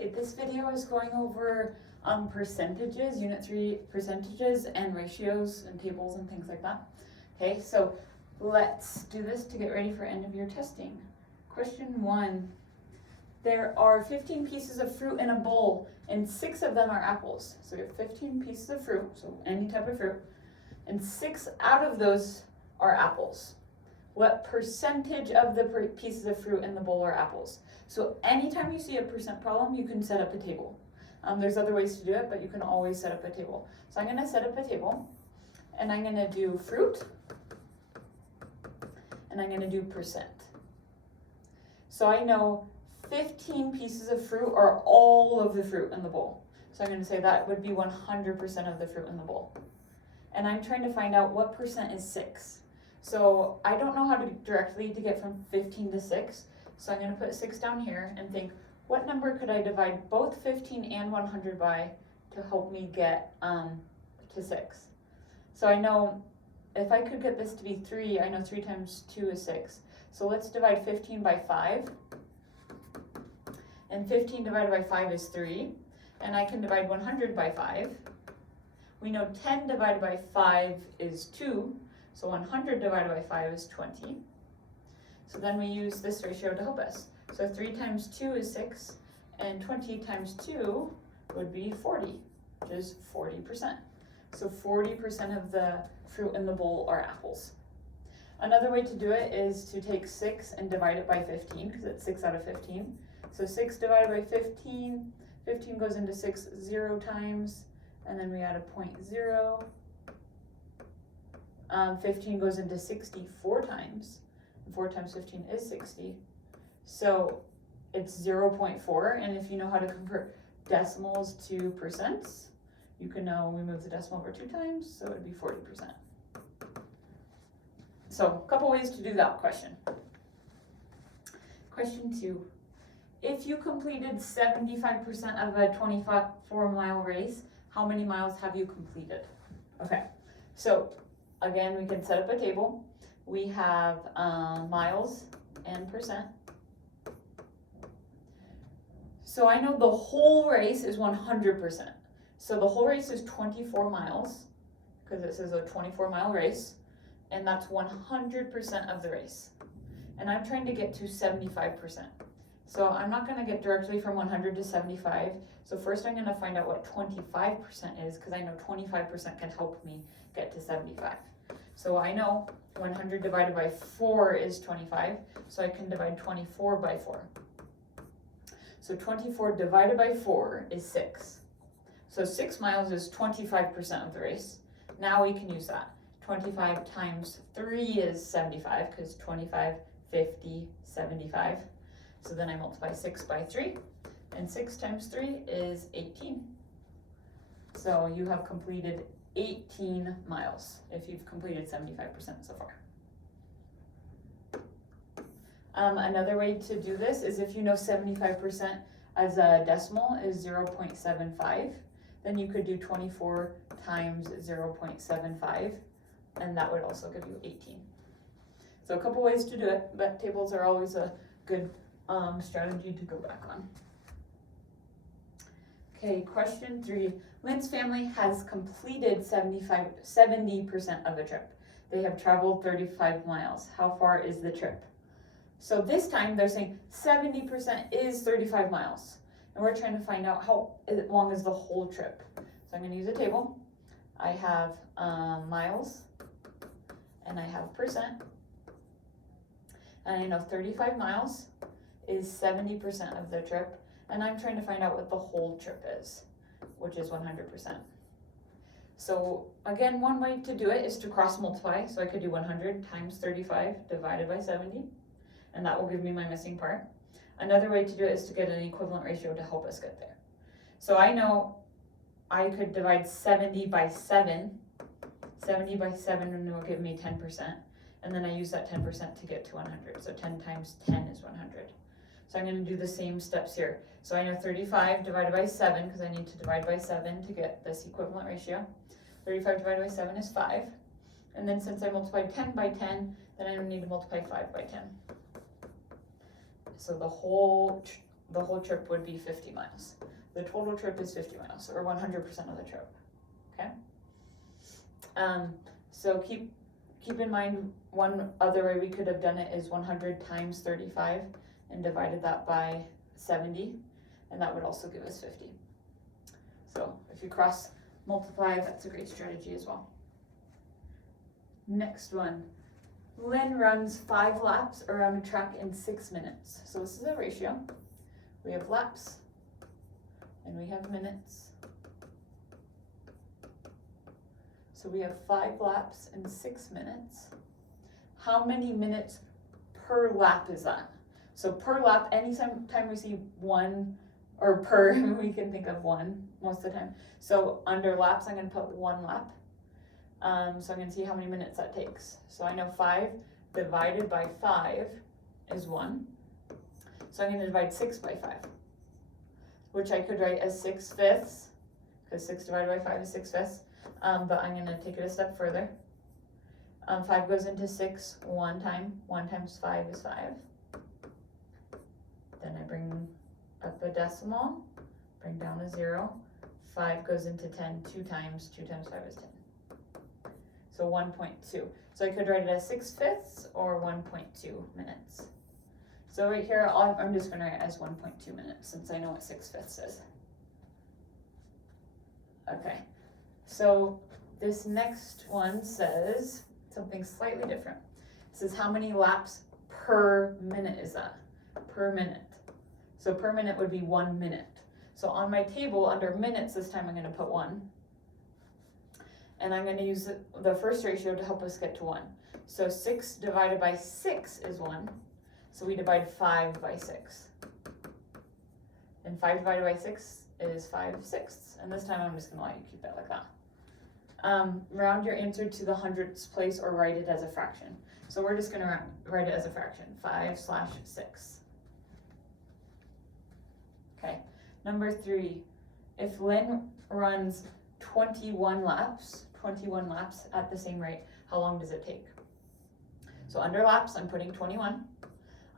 Okay, this video is going over percentages, Unit 3 percentages and ratios and tables and things like that. Okay, so let's do this to get ready for end of year testing. Question 1. There are 15 pieces of fruit in a bowl and 6 of them are apples. So we have 15 pieces of fruit, so any type of fruit, and 6 out of those are apples. What percentage of the pieces of fruit in the bowl are apples? So anytime you see a percent problem, you can set up a table. There's other ways to do it, but you can always set up a table. So I'm going to set up a table, and I'm going to do fruit, and I'm going to do percent. So I know 15 pieces of fruit are all of the fruit in the bowl. So I'm going to say that would be 100% of the fruit in the bowl. And I'm trying to find out what percent is 6. So I don't know how to directly to get from 15 to 6. So I'm going to put 6 down here and think, what number could I divide both 15 and 100 by to help me get to 6? So I know if I could get this to be 3, I know 3 times 2 is 6. So let's divide 15 by 5. And 15 divided by 5 is 3. And I can divide 100 by 5. We know 10 divided by 5 is 2. So 100 divided by 5 is 20. So then we use this ratio to help us. So 3 times 2 is 6, and 20 times 2 would be 40, which is 40%. So 40% of the fruit in the bowl are apples. Another way to do it is to take 6 and divide it by 15, because it's 6 out of 15. So 6 divided by 15, 15 goes into 6 0 times, and then we add a 0.0. 15 goes into 60 4 times. 4 times 15 is 60. So it's 0.4, and if you know how to convert decimals to percents, you can now remove the decimal over 2 times, so it would be 40%. So a couple ways to do that question. Question 2. If you completed 75% of a 24-mile race, how many miles have you completed? Okay, so again, we can set up a table. We have miles and percent. So I know the whole race is 100%. So the whole race is 24 miles, because it says a 24-mile race, and that's 100% of the race. And I'm trying to get to 75%. So I'm not going to get directly from 100 to 75. So first I'm going to find out what 25% is, because I know 25% can help me get to 75. So I know 100 divided by 4 is 25, so I can divide 24 by 4. So 24 divided by 4 is 6. So 6 miles is 25% of the race. Now we can use that. 25 times 3 is 75, because 25, 50, 75. So then I multiply 6 by 3, and 6 times 3 is 18. So you have completed 18 miles if you've completed 75% so far. Another way to do this is if you know 75% as a decimal is 0.75, then you could do 24 times 0.75, and that would also give you 18. So a couple ways to do it, but tables are always a good strategy to go back on. Okay, question 3. Lynn's family has completed 70% of a trip. They have traveled 35 miles. How far is the trip? So this time they're saying 70% is 35 miles. And we're trying to find out how long is the whole trip. So I'm going to use a table. I have miles, and I have percent. And I know 35 miles is 70% of the trip. And I'm trying to find out what the whole trip is, which is 100%. So again, one way to do it is to cross multiply. So I could do 100 times 35 divided by 70, and that will give me my missing part. Another way to do it is to get an equivalent ratio to help us get there. So I know I could divide 70 by 7. 70 by 7 will give me 10, and then I use that 10% to get to 100. So 10 times 10 is 100. So I'm going to do the same steps here. So I know 35 divided by 7, because I need to divide by 7 to get this equivalent ratio. 35 divided by 7 is 5. And then since I multiplied 10 by 10, then I need to multiply 5 by 10. So the whole the whole trip would be 50 miles. The total trip is 50 miles, or 100% of the trip, okay? So keep in mind, one other way we could have done it is 100 times 35 and divided that by 70, and that would also give us 50. So if you cross multiply, that's a great strategy as well. Next one, Lynn runs 5 laps around a track in 6 minutes. So this is a ratio. We have laps and we have minutes. So we have 5 laps in 6 minutes. How many minutes per lap is that? So per lap, anytime we see one, or per, we can think of one most of the time. So under laps, I'm gonna put 1 lap. So I'm gonna see how many minutes that takes. So I know 5 divided by 5 is 1. So I'm gonna divide 6 by 5, which I could write as 6/5, because 6 divided by 5 is 6/5. But I'm gonna take it a step further. 5 goes into 6 one time. 1 times 5 is 5. Then I bring up a decimal, bring down a 0. 5 goes into 10 2 times. 2 times 5 is 10. So 1.2. So I could write it as 6/5 or 1.2 minutes. So right here, I'm just gonna write it as 1.2 minutes since I know what 6/5 is. Okay. So this next one says something slightly different. It says how many laps per minute is that? Per minute. So per minute would be 1 minute. So on my table under minutes this time I'm going to put 1. And I'm going to use the first ratio to help us get to 1. So 6 divided by 6 is 1. So we divide 5 by 6. And 5 divided by 6 is 5/6. And this time I'm just going to let you keep it like that. Round your answer to the hundredths place or write it as a fraction. So we're just going to write it as a fraction, 5/6. Okay, number 3, if Lynn runs 21 laps at the same rate, how long does it take? So under laps, I'm putting 21.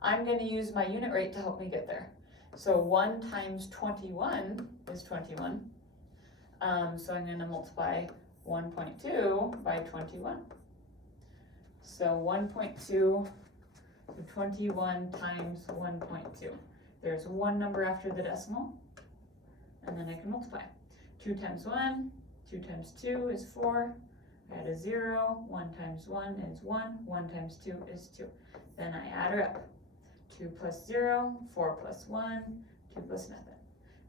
I'm going to use my unit rate to help me get there. So 1 times 21 is 21. So I'm going to multiply 1.2 by 21. So 1.2, 21 times 1.2. There's 1 number after the decimal, and then I can multiply. 2 times 1, 2 times 2 is 4. I add a 0, 1 times 1 is 1, 1 times 2 is 2. Then I add her up. 2 plus 0, 4 plus 1, 2 plus nothing.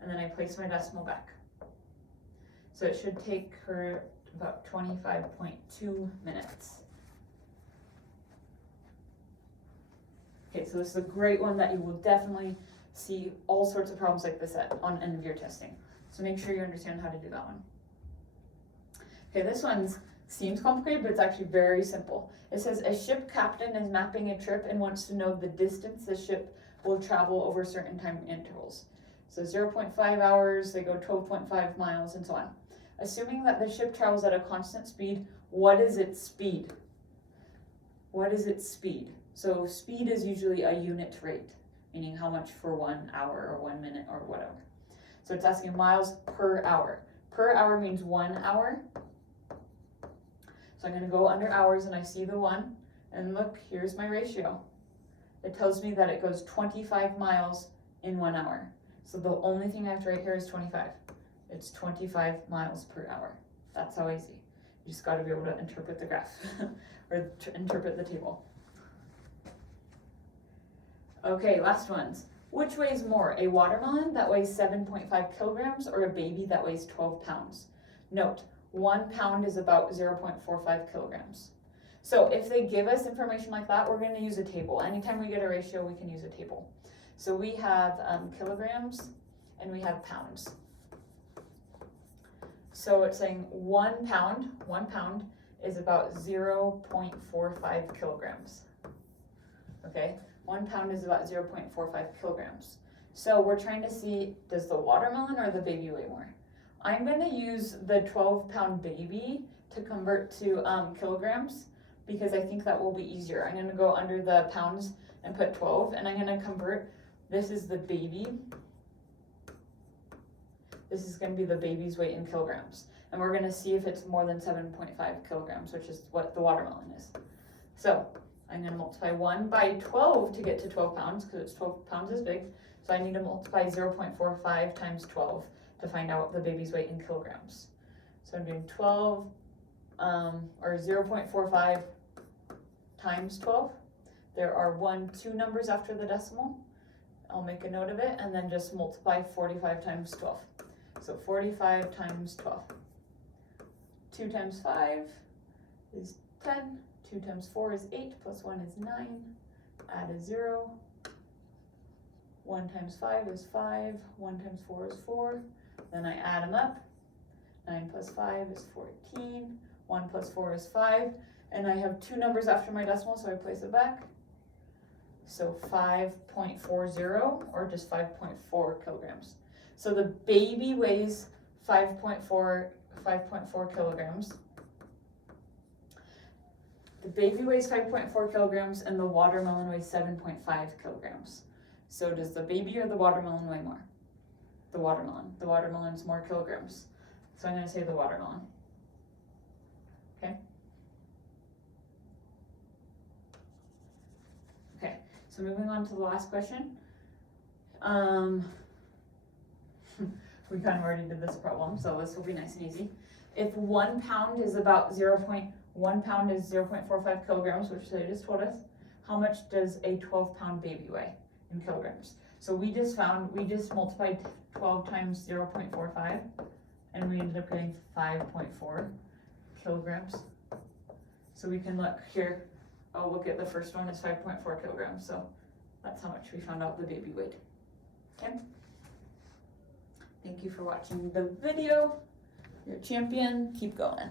And then I place my decimal back. So it should take her about 25.2 minutes. Okay, so this is a great one that you will definitely see all sorts of problems like this on end of year testing. So make sure you understand how to do that one. Okay, this one seems complicated, but it's actually very simple. It says a ship captain is mapping a trip and wants to know the distance the ship will travel over certain time intervals. So 0.5 hours, they go 12.5 miles, and so on. Assuming that the ship travels at a constant speed, what is its speed? What is its speed? So speed is usually a unit rate, meaning how much for 1 hour or 1 minute or whatever. So it's asking miles per hour. Per hour means 1 hour. So I'm going to go under hours and I see the 1. And look, here's my ratio. It tells me that it goes 25 miles in 1 hour. So the only thing I have to write here is 25. It's 25 miles per hour. That's how easy. You just got to be able to interpret the graph or interpret the table. Okay, last ones. Which weighs more, a watermelon that weighs 7.5 kilograms or a baby that weighs 12 pounds? Note, 1 pound is about 0.45 kilograms. So if they give us information like that, we're going to use a table. Anytime we get a ratio, we can use a table. So we have kilograms and we have pounds. So it's saying 1 pound is about 0.45 kilograms. Okay, 1 pound is about 0.45 kilograms. So we're trying to see, does the watermelon or the baby weigh more? I'm going to use the 12-pound baby to convert to kilograms because I think that will be easier. I'm going to go under the pounds and put 12, and I'm going to convert This is the baby. This is gonna be the baby's weight in kilograms. And we're gonna see if it's more than 7.5 kilograms, which is what the watermelon is. So I'm gonna multiply 1 by 12 to get to 12 pounds, because it's 12 pounds is big. So I need to multiply 0.45 times 12 to find out the baby's weight in kilograms. So I'm doing 12, or 0.45 times 12. There are 2 numbers after the decimal. I'll make a note of it, and then just multiply 45 times 12. So 45 times 12. 2 times 5 is 10. 2 times 4 is 8, plus 1 is 9. Add a 0. 1 times 5 is 5. 1 times 4 is 4. Then I add them up. 9 plus 5 is 14. 1 plus 4 is 5. And I have 2 numbers after my decimal, so I place it back. So 5.40, or just 5.4 kilograms. So the baby weighs 5.4 kilograms. The baby weighs 5.4 kilograms, and the watermelon weighs 7.5 kilograms. So does the baby or the watermelon weigh more? The watermelon. The watermelon's more kilograms. So I'm going to say the watermelon. Okay? Okay, so moving on to the last question. We kind of already did this problem, so this will be nice and easy. If 1 pound is about 1 pound is 0.45 kilograms, which they just told us, how much does a 12-pound baby weigh in kilograms? So we just multiplied 12 times 0.45, and we ended up getting 5.4 kilograms. So we can look here. Oh, look at the first one is 5.4 kilograms. So that's how much we found out the baby weighed. Okay. Thank you for watching the video. You're a champion. Keep going.